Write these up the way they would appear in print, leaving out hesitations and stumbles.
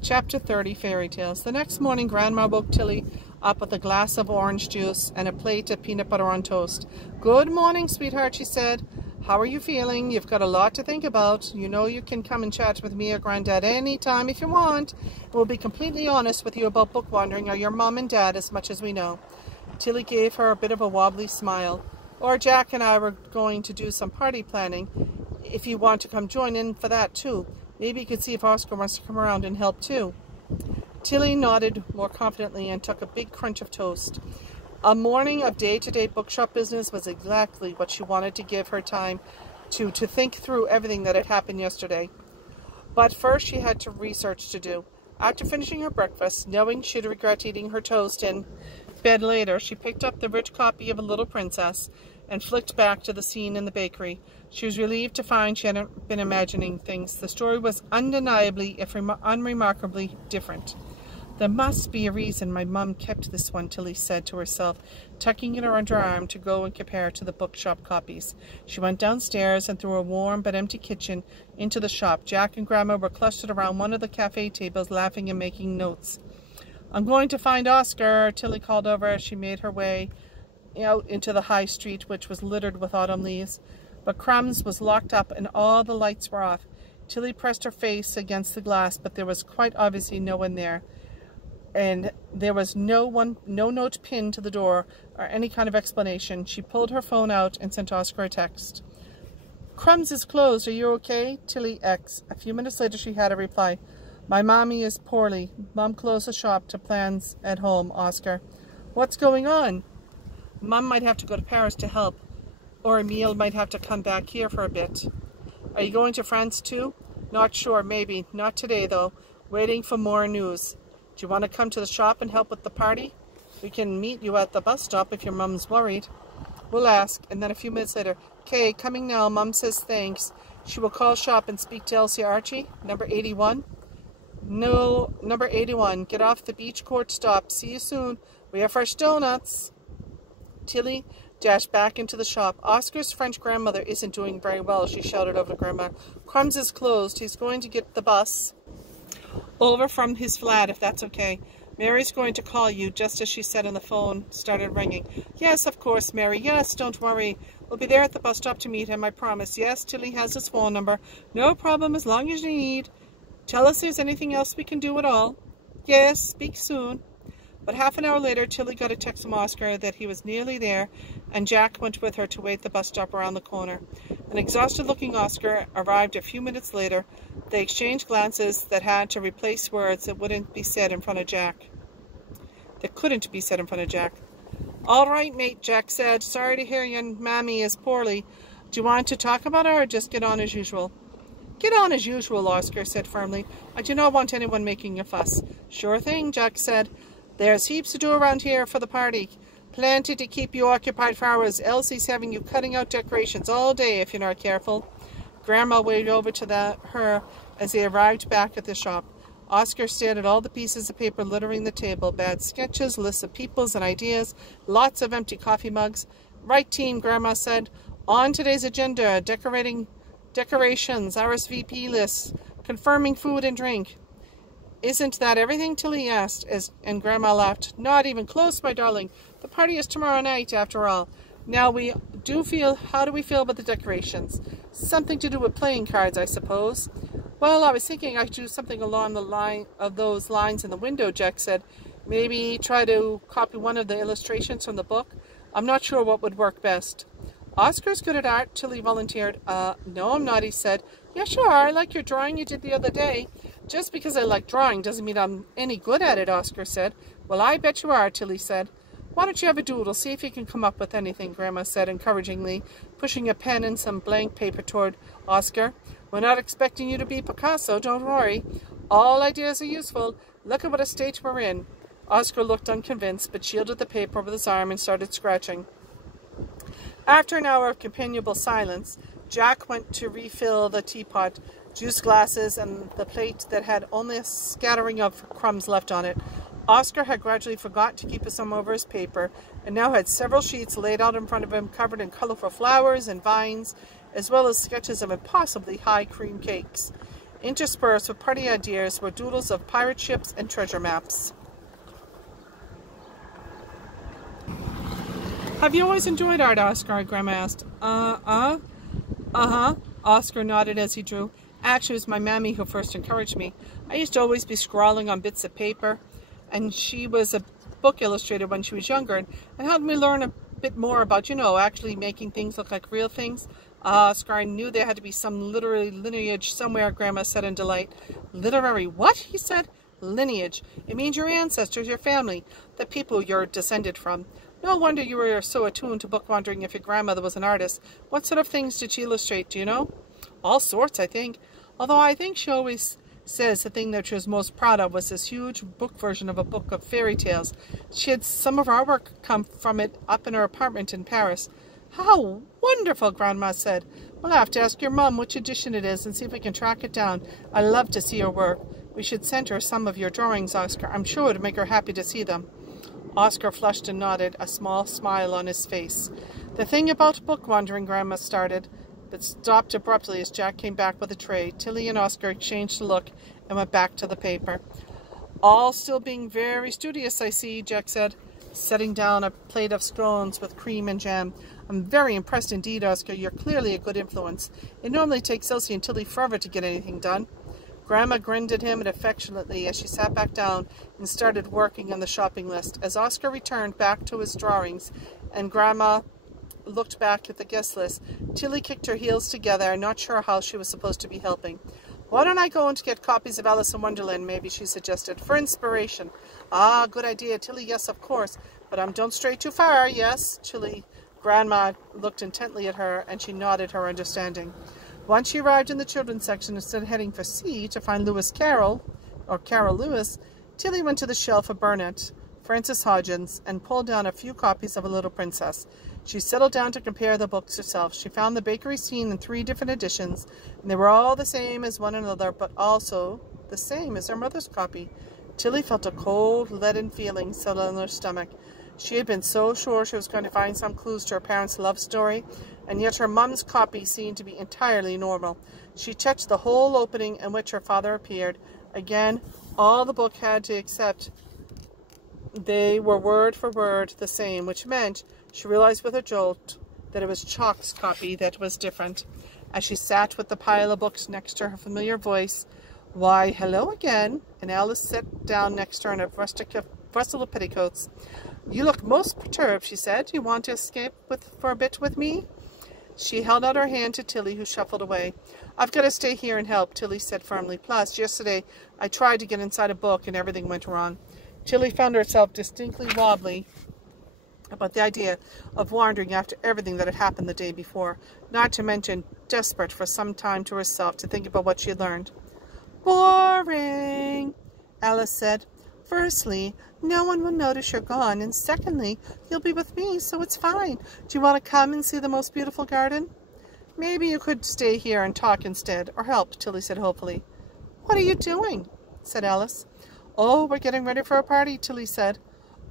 Chapter 30, Fairy Tales. The next morning, Grandma woke Tilly up with a glass of orange juice and a plate of peanut butter on toast. "Good morning, sweetheart," she said. "How are you feeling? You've got a lot to think about. You know you can come and chat with me or Granddad any time if you want. We'll be completely honest with you about book wandering or your mom and dad as much as we know." Tilly gave her a bit of a wobbly smile. "Or Jack and I were going to do some party planning. If you want to come join in for that too. Maybe you could see if Oscar wants to come around and help too." Tilly nodded more confidently and took a big crunch of toast. A morning of day-to-day bookshop business was exactly what she wanted to give her time to think through everything that had happened yesterday. But first she had research to do. After finishing her breakfast, knowing she'd regret eating her toast in bed later, she picked up the rich copy of A Little Princess and flicked back to the scene in the bakery. She was relieved to find she hadn't been imagining things. The story was undeniably, if unremarkably, different. "There must be a reason my mum kept this one," Tilly said to herself, tucking it under her arm to go and compare to the bookshop copies. She went downstairs and through a warm but empty kitchen into the shop. Jack and Grandma were clustered around one of the cafe tables, laughing and making notes. "I'm going to find Oscar," Tilly called over as she made her way out into the high street, which was littered with autumn leaves. But Crumbs was locked up and all the lights were off. Tilly pressed her face against the glass, but there was quite obviously no one there. And there was no note pinned to the door or any kind of explanation. She pulled her phone out and sent Oscar a text. "Crumbs is closed. Are you okay? Tilly X." A few minutes later she had a reply. "My mommy is poorly. Mom closed the shop to plans at home, Oscar." "What's going on?" "Mom might have to go to Paris to help. Or Emile might have to come back here for a bit." "Are you going to France too?" "Not sure, maybe. Not today, though. Waiting for more news." "Do you want to come to the shop and help with the party? We can meet you at the bus stop if your mum's worried." "We'll ask." And then a few minutes later, "Okay, coming now. Mum says thanks. She will call shop and speak to Elsie Archie. Number 81? "No, number 81. Get off the Beach Court stop. See you soon. We have fresh donuts." Tilly dashed back into the shop. "Oscar's French grandmother isn't doing very well," she shouted over to Grandma. "Crumbs is closed. He's going to get the bus over from his flat, if that's okay. Mary's going to call you," just as she said, and the phone started ringing. "Yes, of course, Mary. Yes, don't worry. We'll be there at the bus stop to meet him, I promise. Yes, Tilly has his phone number. No problem, as long as you need. Tell us if there's anything else we can do at all." "Yes, speak soon." But half an hour later, Tilly got a text from Oscar that he was nearly there, and Jack went with her to wait at the bus stop around the corner. An exhausted-looking Oscar arrived a few minutes later. They exchanged glances that had to replace words that couldn't be said in front of Jack. "All right, mate," Jack said. "Sorry to hear your mammy is poorly. Do you want to talk about her or just get on as usual?" "Get on as usual," Oscar said firmly. "I do not want anyone making a fuss." "Sure thing," Jack said. "There's heaps to do around here for the party. Plenty to keep you occupied for hours. Elsie's having you cutting out decorations all day if you're not careful." Grandma waved over to her as they arrived back at the shop. Oscar stared at all the pieces of paper littering the table. Bad sketches, lists of peoples and ideas, lots of empty coffee mugs. "Right, team," Grandma said. "On today's agenda, decorations, RSVP lists, confirming food and drink." "Isn't that everything?" Tilly asked, and Grandma laughed. "Not even close, my darling. The party is tomorrow night, after all. Now, how do we feel about the decorations? Something to do with playing cards, I suppose." "Well, I was thinking I could do something along the line of those lines in the window," Jack said. "Maybe try to copy one of the illustrations from the book. I'm not sure what would work best." "Oscar's good at art," Tilly volunteered. No, I'm not," he said. "Yes, you are. I like your drawing you did the other day." "Just because I like drawing doesn't mean I'm any good at it," Oscar said. "Well, I bet you are," Tilly said. "Why don't you have a doodle? See if you can come up with anything," Grandma said encouragingly, pushing a pen and some blank paper toward Oscar. "We're not expecting you to be Picasso, don't worry. All ideas are useful. Look at what a state we're in." Oscar looked unconvinced, but shielded the paper with his arm and started scratching. After an hour of companionable silence, Jack went to refill the teapot, juice glasses, and the plate that had only a scattering of crumbs left on it. Oscar had gradually forgotten to keep some over his paper, and now had several sheets laid out in front of him covered in colorful flowers and vines, as well as sketches of impossibly high cream cakes. Interspersed with party ideas were doodles of pirate ships and treasure maps. Have you always enjoyed art, Oscar? Grandma asked. Uh-huh. Oscar nodded as he drew. Actually, it was my mammy who first encouraged me. I used to always be scrawling on bits of paper, and she was a book illustrator when she was younger, and helped me learn a bit more about, actually making things look like real things. Oscar, I knew there had to be some literary lineage somewhere, Grandma said in delight. Literary what? He said. Lineage. It means your ancestors, your family, the people you're descended from. No wonder you were so attuned to book wandering if your grandmother was an artist. What sort of things did she illustrate, do you know? All sorts, I think. Although I think she always says the thing that she was most proud of was this huge book version of a book of fairy tales. She had some of our work come from it up in her apartment in Paris. How wonderful, Grandma said. We'll have to ask your mum which edition it is and see if we can track it down. I'd love to see her work. We should send her some of your drawings, Oscar. I'm sure it would make her happy to see them. Oscar flushed and nodded, a small smile on his face. The thing about book wandering, Grandma started, but stopped abruptly as Jack came back with a tray. Tilly and Oscar exchanged a look and went back to the paper. All still being very studious, I see, Jack said, setting down a plate of scones with cream and jam. I'm very impressed indeed, Oscar. You're clearly a good influence. It normally takes Elsie and Tilly forever to get anything done. Grandma grinned at him affectionately as she sat back down and started working on the shopping list. As Oscar returned back to his drawings and Grandma looked back at the guest list, Tilly kicked her heels together, not sure how she was supposed to be helping. Why don't I go and get copies of Alice in Wonderland, maybe, she suggested, for inspiration. Ah, good idea, Tilly. Yes, of course. But don't stray too far, yes, Tilly. Grandma looked intently at her, and she nodded her understanding. Once she arrived in the children's section, instead of heading for C to find Lewis Carroll, or Carol Lewis, Tilly went to the shelf of Burnet, Frances Hodgins, and pulled down a few copies of A Little Princess. She settled down to compare the books herself. She found the bakery scene in 3 different editions, and they were all the same as one another, but also the same as her mother's copy. Tilly felt a cold, leaden feeling settle in her stomach. She had been so sure she was going to find some clues to her parents' love story, and yet her mum's copy seemed to be entirely normal. She checked the whole opening in which her father appeared. Again, all the book had to accept they were word for word the same, which meant she realized with a jolt that it was Chalk's copy that was different. As she sat with the pile of books next to her familiar voice, "Why, hello again," and Alice sat down next to her in a rustle of petticoats. "You look most perturbed," she said. "You want to escape for a bit with me?" She held out her hand to Tilly, who shuffled away. "I've got to stay here and help," Tilly said firmly. "Plus, yesterday I tried to get inside a book and everything went wrong." Tilly found herself distinctly wobbly about the idea of wandering after everything that had happened the day before, not to mention desperate for some time to herself to think about what she had learned. "Boring," Alice said. "Firstly, no one will notice you're gone, and secondly, you'll be with me, so it's fine. Do you want to come and see the most beautiful garden?" "Maybe you could stay here and talk instead, or help," Tilly said hopefully. "What are you doing?" said Alice. "Oh, we're getting ready for a party," Tilly said.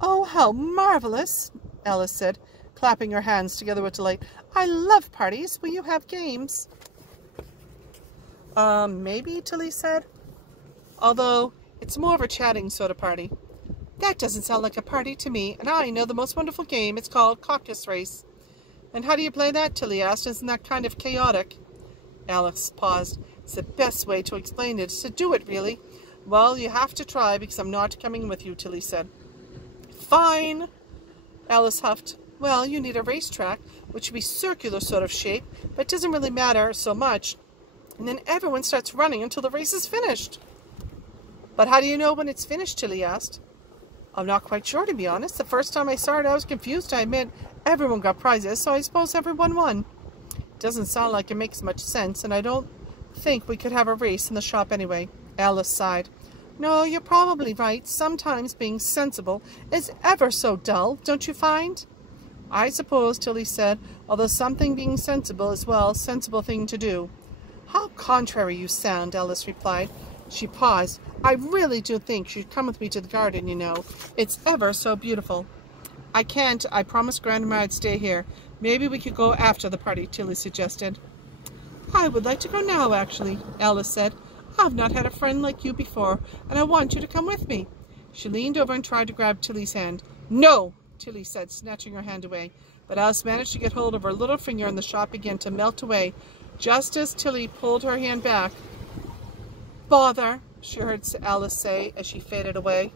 "Oh, how marvelous," Alice said, clapping her hands together with delight. "I love parties. Will you have games?" Maybe," Tilly said. "Although it's more of a chatting sort of party." "That doesn't sound like a party to me, and I know the most wonderful game. It's called Caucus Race." "And how do you play that?" Tilly asked. "Isn't that kind of chaotic?" Alice paused. "It's the best way to explain it, is to do it, really." "Well, you have to try, because I'm not coming with you," Tilly said. "Fine," Alice huffed. "Well, you need a racetrack, which would be circular sort of shape, but it doesn't really matter so much. And then everyone starts running until the race is finished." "But how do you know when it's finished?" Tilly asked. "I'm not quite sure, to be honest. The first time I started, I was confused, I admit. Everyone got prizes, so I suppose everyone won." "It doesn't sound like it makes much sense, and I don't think we could have a race in the shop anyway." Alice sighed. "No, you're probably right. Sometimes being sensible is ever so dull, don't you find?" "I suppose," Tilly said, "although something being sensible is, well, a sensible thing to do." "How contrary you sound," Alice replied. She paused. "I really do think you'd come with me to the garden, you know. It's ever so beautiful." "I can't. I promised Grandma I'd stay here. Maybe we could go after the party," Tilly suggested. "I would like to go now, actually," Alice said. I've not had a friend like you before, and I want you to come with me. She leaned over and tried to grab Tilly's hand. No, Tilly said, snatching her hand away. But Alice managed to get hold of her little finger, and the shot began to melt away, just as Tilly pulled her hand back. Bother, she heard Alice say as she faded away.